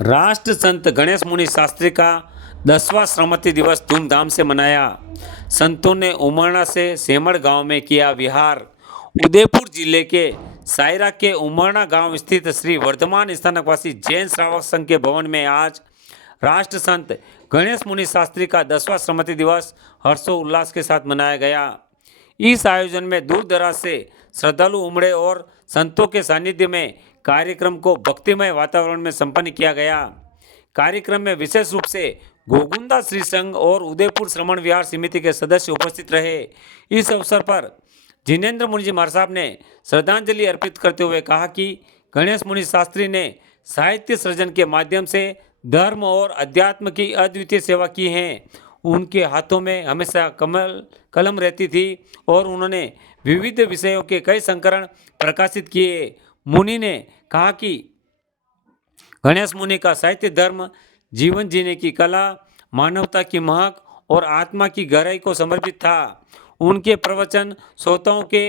राष्ट्र संत गणेश मुनि शास्त्री का 10वां श्रमति दिवस धूमधाम से मनाया। संतों ने उमरना से सेमड़ गांव में किया विहार। उदयपुर जिले के सायरा के उमरना गांव स्थित श्री वर्धमान स्थानकवासी जैन श्रावक संघ के भवन में आज राष्ट्र संत गणेश मुनि शास्त्री का 10वां श्रमति दिवस हर्षोल्लास के साथ मनाया गया। इस आयोजन में दूर दराज से श्रद्धालु उमड़े और संतों के सानिध्य में कार्यक्रम को भक्तिमय वातावरण में संपन्न किया गया। कार्यक्रम में विशेष रूप से गोगुंदा श्री संघ और उदयपुर श्रमण विहार समिति के सदस्य उपस्थित रहे। इस अवसर पर जिनेन्द्र मुनि जी महाराज साहब ने श्रद्धांजलि अर्पित करते हुए कहा कि गणेश मुनि शास्त्री ने साहित्य सृजन के माध्यम से धर्म और अध्यात्म की अद्वितीय सेवा की है। उनके हाथों में हमेशा कलम रहती थी और उन्होंने विविध विषयों के कई संकलन प्रकाशित किए। मुनि ने कहा कि गणेश मुनि का साहित्य धर्म, जीवन जीने की कला, मानवता की महक और आत्मा की गहराई को समर्पित था। उनके प्रवचन श्रोताओं के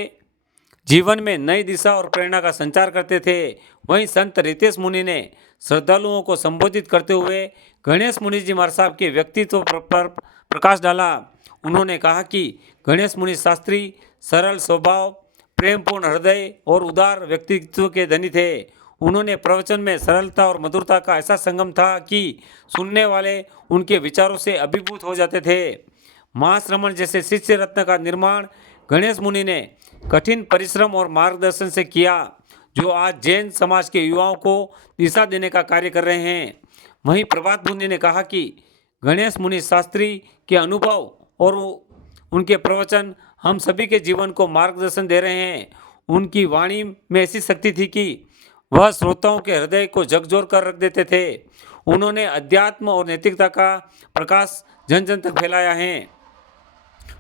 जीवन में नई दिशा और प्रेरणा का संचार करते थे। वहीं संत रितेश मुनि ने श्रद्धालुओं को संबोधित करते हुए गणेश मुनि जी महाराज साहब के व्यक्तित्व पर प्रकाश डाला। उन्होंने कहा कि गणेश मुनि शास्त्री सरल स्वभाव, प्रेमपूर्ण हृदय और उदार व्यक्तित्व के धनी थे। उन्होंने प्रवचन में सरलता और मधुरता का ऐसा संगम था कि सुनने वाले उनके विचारों से अभिभूत हो जाते थे। महाश्रमण जैसे शिष्य रत्न का निर्माण गणेश मुनि ने कठिन परिश्रम और मार्गदर्शन से किया, जो आज जैन समाज के युवाओं को दिशा देने का कार्य कर रहे हैं। वहीं प्रभात मुनि ने कहा कि गणेश मुनि शास्त्री के अनुभव और उनके प्रवचन हम सभी के जीवन को मार्गदर्शन दे रहे हैं। उनकी वाणी में ऐसी शक्ति थी कि वह श्रोताओं के हृदय को झकझोर कर रख देते थे। उन्होंने अध्यात्म और नैतिकता का प्रकाश जन जन तक फैलाया है।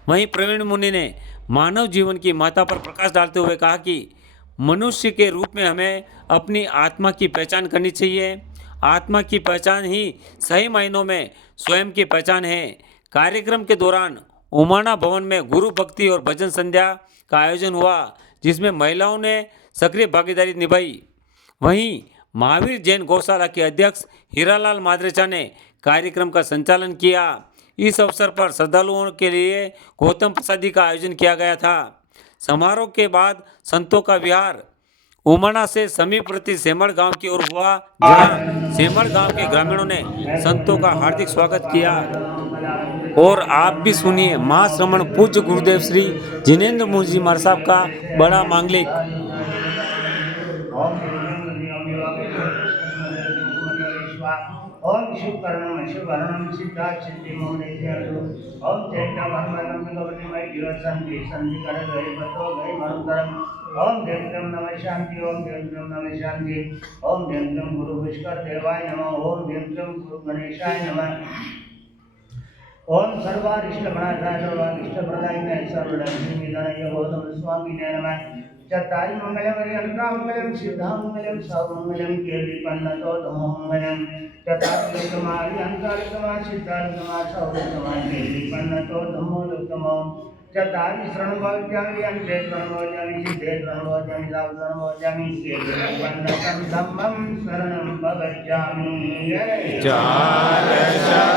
वहीं प्रवीण मुनि ने मानव जीवन की महत्ता पर प्रकाश डालते हुए कहा कि मनुष्य के रूप में हमें अपनी आत्मा की पहचान करनी चाहिए। आत्मा की पहचान ही सही मायनों में स्वयं की पहचान है। कार्यक्रम के दौरान उमरना भवन में गुरु भक्ति और भजन संध्या का आयोजन हुआ, जिसमें महिलाओं ने सक्रिय भागीदारी निभाई। वहीं महावीर जैन गौशाला के अध्यक्ष हीरालाल माद्रेचा ने कार्यक्रम का संचालन किया। इस अवसर पर श्रद्धालुओं के लिए गौतम प्रसादी का आयोजन किया गया था। समारोह के बाद संतों का विहार उमरना से समीपवर्ती सेमड़ गांव की ओर हुआ, जहां सेमड़ गांव के ग्रामीणों ने संतों का हार्दिक स्वागत किया। और आप भी सुनिए महाश्रमण पूज्य गुरुदेव श्री जिनेन्द्र मुनि जी महाराज साहब का बड़ा मांगलिक। ओम शुक्रणम शुभरणम सिद्धा सिद्धि मोनेश्वरो ओम जयता भगवान भगवती मय जीवसंति संधि कर गए बतो गए मरुतरम ओम देवतम नमः शांति ओम देवतम नमः शांति ओम देवतम गुरु पुष्कर देवाय नमः ओम देवतम गुरु गणेशाय नमः ओम सर्वारिष्ट गणाधाय सर्वारिष्ट प्रदायिने सर्वलक्ष्मी निधनाय गौतम स्वामी नमः चत्तारि मंगलम हरिहंता मंगलम सिद्धा मंगलम सर्वमंगलम केलिपन्नतो धम्मो मंगलम चत्तारि लोकमारि हंतारिकमा सिद्धारिकमा सर्वोत्तमा केलिपन्नतो धम्मो लोकमो चत्तारि शरणभोज्यामि अन्ते शरणभोज्यामि सिद्धे शरणभोज्यामि सावशरणभोज्यामि केलिपन्नतं धम्मं शरणं भवज्यामि। जय